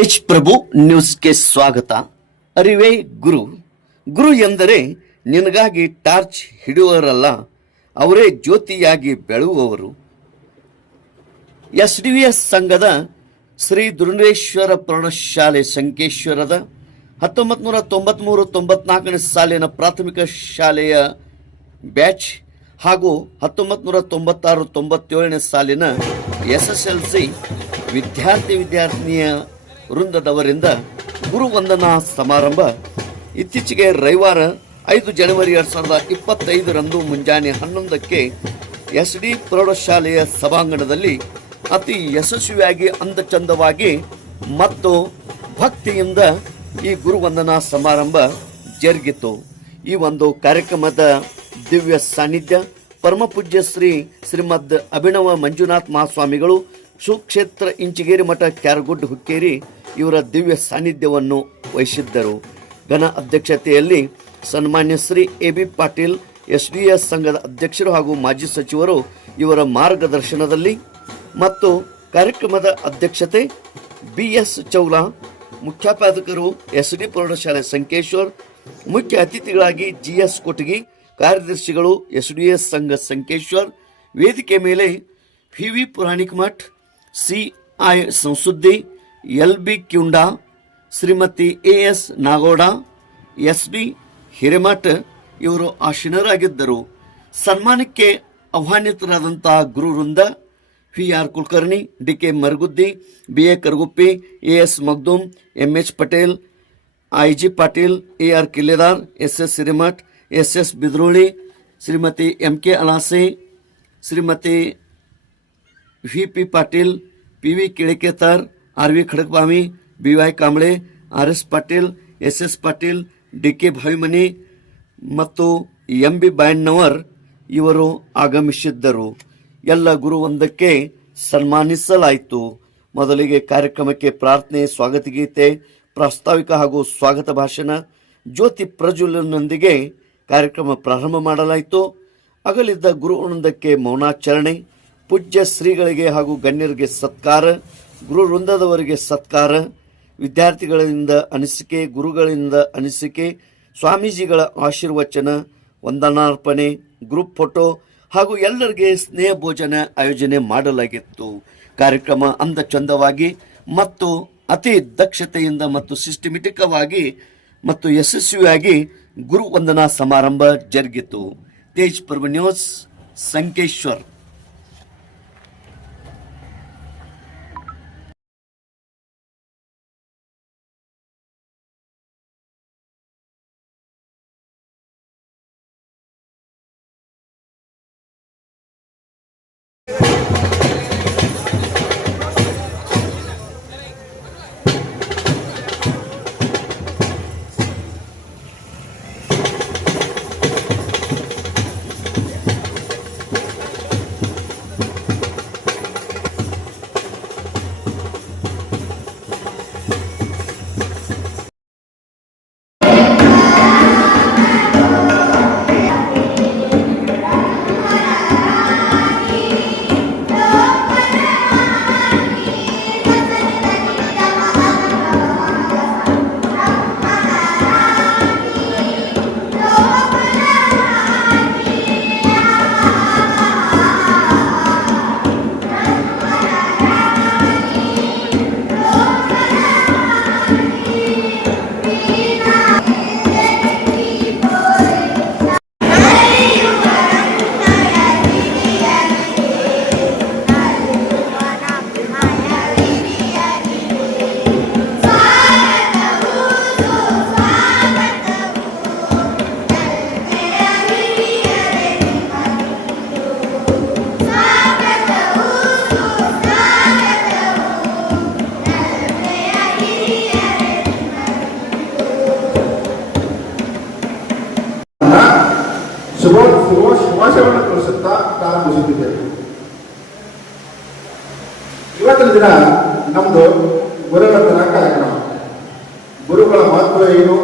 ತೇಜ್ ಪ್ರಭು ನ್ಯೂಸ್ಗೆ ಸ್ವಾಗತ. ಅರಿವೇ ಗುರು. ಗುರು ಎಂದರೆ ನಿನಗಾಗಿ ಟಾರ್ಚ್ ಹಿಡಿಯುವವರಲ್ಲ, ಅವರೇ ಜ್ಯೋತಿಯಾಗಿ ಬೆಳುವವರು ಎಸ್ ಡಿ ಎಸ್ ಸಂಘದ ಶ್ರೀ ದುರುಣೇಶ್ವರ ಪ್ರೌಢಶಾಲೆ ಸಂಕೇಶ್ವರದ ಹತ್ತೊಂಬತ್ತು ನೂರ ತೊಂಬತ್ತ್ಮೂರು ತೊಂಬತ್ನಾಲ್ಕನೇ ಸಾಲಿನ ಪ್ರಾಥಮಿಕ ಶಾಲೆಯ ಬ್ಯಾಚ್ ಹಾಗೂ ಹತ್ತೊಂಬತ್ತು ನೂರ ತೊಂಬತ್ತಾರು ತೊಂಬತ್ತೇಳನೇ ಸಾಲಿನ ಎಸ್ ಎಸ್ ಎಲ್ ಸಿ ವಿದ್ಯಾರ್ಥಿ ವಿದ್ಯಾರ್ಥಿನಿಯ ವೃಂದದವರಿಂದ ಗುರುವಂದನಾ ಸಮಾರಂಭ. ಇತ್ತೀಚೆಗೆ ರವಿವಾರ ಐದು ಜನವರಿ ಎರಡು ಸಾವಿರದ ಇಪ್ಪತ್ತೈದರಂದು ಮುಂಜಾನೆ ಹನ್ನೊಂದಕ್ಕೆ ಎಸ್ ಡಿ ಪ್ರೌಢಶಾಲೆಯ ಸಭಾಂಗಣದಲ್ಲಿ ಅತಿ ಯಶಸ್ವಿಯಾಗಿ ಅಂದಚಂದವಾಗಿ ಮತ್ತು ಭಕ್ತಿಯಿಂದ ಈ ಗುರುವಂದನಾ ಸಮಾರಂಭ ಜರುಗಿತು. ಈ ಒಂದು ಕಾರ್ಯಕ್ರಮದ ದಿವ್ಯ ಸಾನ್ನಿಧ್ಯ ಪರಮಪೂಜ್ಯ ಶ್ರೀ ಶ್ರೀಮದ್ ಅಭಿನವ ಮಂಜುನಾಥ್ ಮಹಾಸ್ವಾಮಿಗಳು ಸುಕ್ಷೇತ್ರ ಇಂಚಿಗೇರಿ ಮಠ ಕ್ಯಾರಗುಡ್ ಹುಕ್ಕೇರಿ ಇವರ ದಿವ್ಯ ಸಾನ್ನಿಧ್ಯವನ್ನು ವಹಿಸಿದ್ದರು. ಘನ ಅಧ್ಯಕ್ಷತೆಯಲ್ಲಿ ಸನ್ಮಾನ್ಯ Shri A B Patil, S D S ಸಂಘದ ಅಧ್ಯಕ್ಷರು ಹಾಗೂ ಮಾಜಿ ಸಚಿವರು ಇವರ ಮಾರ್ಗದರ್ಶನದಲ್ಲಿ ಮತ್ತು ಕಾರ್ಯಕ್ರಮದ ಅಧ್ಯಕ್ಷತೆ ಬಿ ಎಸ್ ಚೌಲಾ ಮುಖ್ಯಾಪಾಧಕರು ಎಸ್ ಡಿ ಪ್ರೌಢಶಾಲೆ ಸಂಕೇಶ್ವರ್, ಮುಖ್ಯ ಅತಿಥಿಗಳಾಗಿ ಜಿ ಎಸ್ ಕೊಟಗಿ ಕಾರ್ಯದರ್ಶಿಗಳು ಎಸ್ ಡಿ ಎಸ್ ಸಂಘ ಸಂಕೇಶ್ವರ್, ವೇದಿಕೆ ಮೇಲೆ P V Puranik Math C I Samsuddi, L B Kyunda, Shrimati A S Nagoda, S B Hiremath ಇವರು ಆಶೀನರಾಗಿದ್ದರು. ಸನ್ಮಾನಕ್ಕೆ ಆಹ್ವಾನಿತರಾದಂತಹ ಗುರುವೃಂದ V R Kulkarni, D K Maraguddi, B A Karaguppi, A S Magdum M H Patel, I G Patil, A R Killedar, S S Hiremath, S S Bidroli, Shrimati M K Alase, Shrimati V P Patil, P V Kilaketar, R V Khadakbavi B Y Kamble, R S Patil, S S Patil, D K Bhavimani ಮತ್ತು M B ಬಾಯಣ್ಣವರ್ ಇವರು ಆಗಮಿಸಿದ್ದರು. ಎಲ್ಲ ಗುರುವೊಂದಕ್ಕೆ ಸನ್ಮಾನಿಸಲಾಯಿತು. ಮೊದಲಿಗೆ ಕಾರ್ಯಕ್ರಮಕ್ಕೆ ಪ್ರಾರ್ಥನೆ ಸ್ವಾಗತ ಗೀತೆ ಪ್ರಾಸ್ತಾವಿಕ ಹಾಗೂ ಸ್ವಾಗತ ಭಾಷಣ, ಜ್ಯೋತಿ ಪ್ರಜ್ವಲನೊಂದಿಗೆ ಕಾರ್ಯಕ್ರಮ ಪ್ರಾರಂಭ ಮಾಡಲಾಯಿತು. ಅಗಲಿದ್ದ ಗುರುವೊಂದಕ್ಕೆ ಮೌನಾಚರಣೆ ಪೂಜ್ಯ ಶ್ರೀಗಳಿಗೆ ಹಾಗೂ ಗಣ್ಯರಿಗೆ ಸತ್ಕಾರ ಗುರು ವೃಂದದವರಿಗೆ ಸತ್ಕಾರ, ವಿದ್ಯಾರ್ಥಿಗಳಿಂದ ಅನಿಸಿಕೆ, ಗುರುಗಳಿಂದ ಅನಿಸಿಕೆ, ಸ್ವಾಮೀಜಿಗಳ ಆಶೀರ್ವಚನ, ವಂದನಾರ್ಪಣೆ, ಗ್ರೂಪ್ ಫೋಟೋ ಹಾಗೂ ಎಲ್ಲರಿಗೆ ಸ್ನೇಹ ಭೋಜನ ಆಯೋಜನೆ ಮಾಡಲಾಗಿತ್ತು. ಕಾರ್ಯಕ್ರಮ ಅಂದ ಚಂದವಾಗಿ ಮತ್ತು ಅತಿ ದಕ್ಷತೆಯಿಂದ ಮತ್ತು ಸಿಸ್ಟಮೆಟಿಕವಾಗಿ ಮತ್ತು ಯಶಸ್ವಿಯಾಗಿ ಗುರು ವಂದನಾ ಸಮಾರಂಭ ಜರುಗಿತು. ತೇಜ್ ಪರ್ವ ನ್ಯೂಸ್, ಸಂಕೇಶ್ವರ್. ಗುರುಗಳ ಮಹತ್ವ ಏನು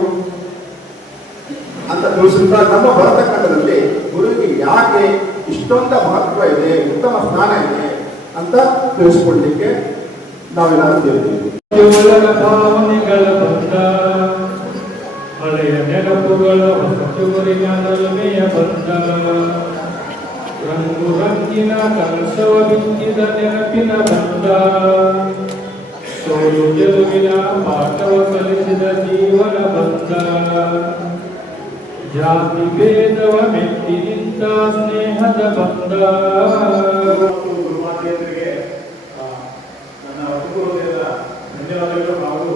ಅಂತ ತಿಳಿಸುತ್ತಾ ನಮ್ಮ ಭರತಖಂಡದಲ್ಲಿ ಗುರುವಿಗೆ ಯಾಕೆ ಇಷ್ಟೊಂದ ಮಹತ್ವ ಇದೆ, ಉತ್ತಮ ಸ್ಥಾನ ಇದೆ ಅಂತ ತಿಳಿಸಿಕೊಡ್ಲಿಕ್ಕೆ ನಾವೆಲ್ಲರೂ ಬಂದ ಹಳೆಯ ನೆನಪುಗಳ ಹೊಸ ಚುರುರಿನಲ್ಮೆಯ ಬಂದ ರಂಗು ರಂಗಿನ ಕಲಸವ ಬಿಂದಿದ ನೆನಪಿನ ಬಂದ ಸೋಲು ಗೆಲುವಿನ ಪಾಠವ ಕಲಿಸಿದ ಜೀವನ ಬಂಧ ಜಾತಿ ಭೇದವ ಮೆಟ್ಟಿ ಸ್ನೇಹದ ಬಂಧ ನನ್ನ ಧನ್ಯವಾದಗಳು. ಹಾಗೂ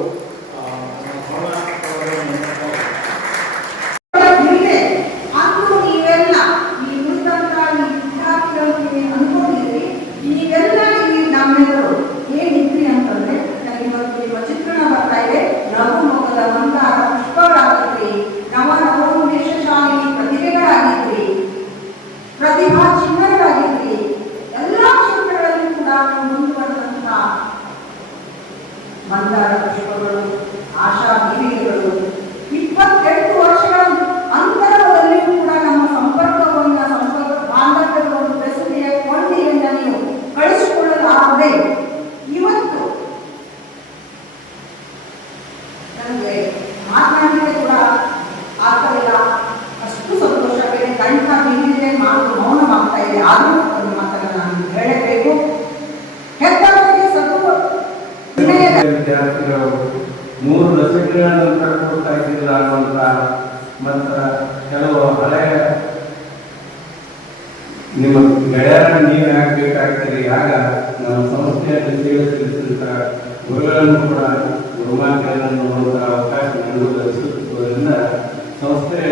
ಗೆಳೆಯರ ನೀವು ಯಾಕೆ ಬೇಕಾಗ್ತೀರಿ? ಆಗ ನಮ್ಮ ಸಂಸ್ಥೆಯಲ್ಲಿ ಸೇವೆ ಸಲ್ಲಿಸಿದಂಥ ಗುರುಗಳನ್ನು ಕೂಡ ಗುರುಮಾತೆಯನ್ನು ನೋಡುವ ಅವಕಾಶ ನೀಡುವುದರಿಂದ ಸಂಸ್ಥೆಯ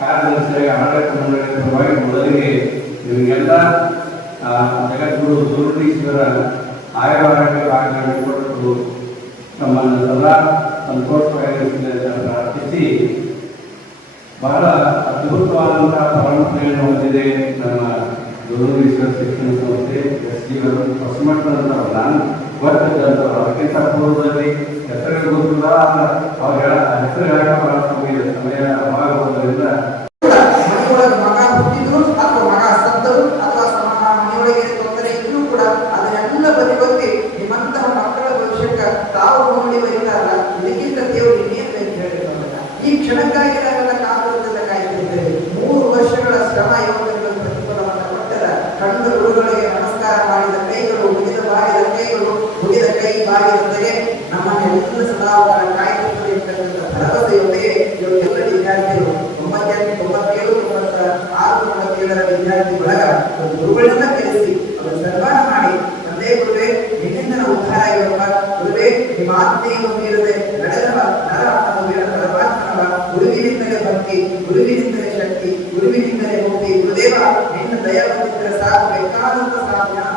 ಕಾರ್ಯದರ್ಶಿಯಾಗಿ ಆಡಳಿತ ಮಂಡಳಿಯ ಪರವಾಗಿ ಮೊದಲಿಗೆ ನಿಮಗೆಲ್ಲ ಜಗದ್ಗುರು ದುರ್ಗೀಶ್ವರ ಆಯುರ್ವಾರೋಗ್ಯ ಭಾಗಗಳನ್ನು ಕೊಟ್ಟು ನಮ್ಮನ್ನು ಸದಾ ಸಂತೋಷವಾಗಿರುತ್ತದೆ ಪ್ರಾರ್ಥಿಸಿ ಬಹಳ ಅದ್ಭುತವಾದಂತಹ ಪರಂಪರೆಯನ್ನು ಹೊಂದಿದೆ ನಮ್ಮ ದುರ್ಗೀಶ್ವರ ಶಿಕ್ಷಣ ಸಂಸ್ಥೆ ಎಸ್ ಡಿ ಹೊಸಮಟ್ಟದಂತವ್ರು ನಾನು ಗೊತ್ತಿದ್ದಂಥವ್ರು ಅದಕ್ಕಿಂತ ಪೂರ್ವದಲ್ಲಿ ಹೆಸರು ಗೊತ್ತಿಲ್ಲ ಅವ್ರು ಹೇಳ ಹೆಸರು ಹೇಳಕ್ಕೆ ಒಂದು ತಿಳಿಸಿ ಅವರ ಸನ್ಮಾನ ಮಾಡಿ, ತಂದೆ ಗುರುವೇ ನಿನ್ನಿಂದ ಉದ್ಧಾರ ಆಗಿರುವ ಗುರುವೇ ನಿಮ್ಮ ಆತ್ಮೀಯ ಮೀರದೆ ನಡೆದವ, ನರ ಅನ್ನೋ ಪರಮಾತ್ಮನವ, ಗುರುವಿನಿಂದಲೇ ಭಕ್ತಿ, ಗುರುವಿನಿಂದಲೇ ಶಕ್ತಿ, ಗುರುವಿನಿಂದಲೇ ಮುಕ್ತಿ ಗುರುದೇವ, ನಿನ್ನ ದಯವಂತಿದ್ದರೆ ಸಾಕು ಬೇಕಾದಂತ ಸಾಕು ನಾನು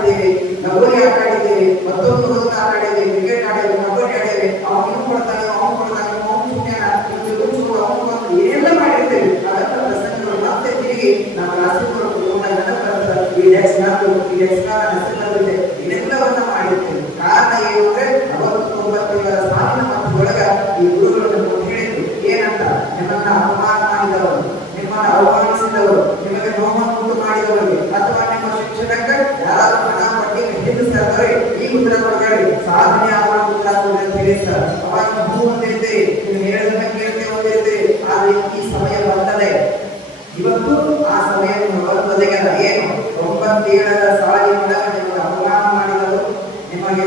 ಇಳಮಂಗೆ ಆಟ ಆಡಿದ್ದೇವೆ ಲಗೋರಿ ಆಟಾಡಿದ್ದೇವೆ ಮತ್ತೊಂದು ಒಂದು ಆಟ ಆಡಿದೆ ಕ್ರಿಕೆಟ್ ಆಡಿದ್ದೇವೆ ಕಬಡ್ಡಿ ಆಡಿದ್ದೇವೆ ಅವನು ಕೊಡ್ತಾನೆ ಅವನು ಕೊಡ್ತಾನೆ ಅವನು ಸುಜ್ಞಾನ ಅವನು ಏನೆಲ್ಲ ಮಾಡಿರ್ತೇವೆ ಅವೆಲ್ಲ ಪ್ರಸಂಗಗಳು ಮತ್ತೆ ತಿರುಗಿ ನಮ್ಮ ರಾಜಕೀಯ ಈ ಡೆಕ್ಸ್ ನಾಲ್ಕು ಈ ಡೆಕ್ಸ್ ಹೆಸರಿನಲ್ಲಿದೆ ಇದೆಲ್ಲವನ್ನ ಮಾಡಿರ್ತೇವೆ. ಕಾರಣ ಏನು ಅಂದ್ರೆ ಸಮಯ ಬರ್ತದೆ. ಇವತ್ತು ಆ ಸಮಯ ಒದಗದ ಏನು? ತೊಂಬತ್ತೇಳರ ಸಾಲಿನಿಂದ ನಿಮಗೆ ಅವಮಾನ ಮಾಡಿದರು ನಿಮಗೆ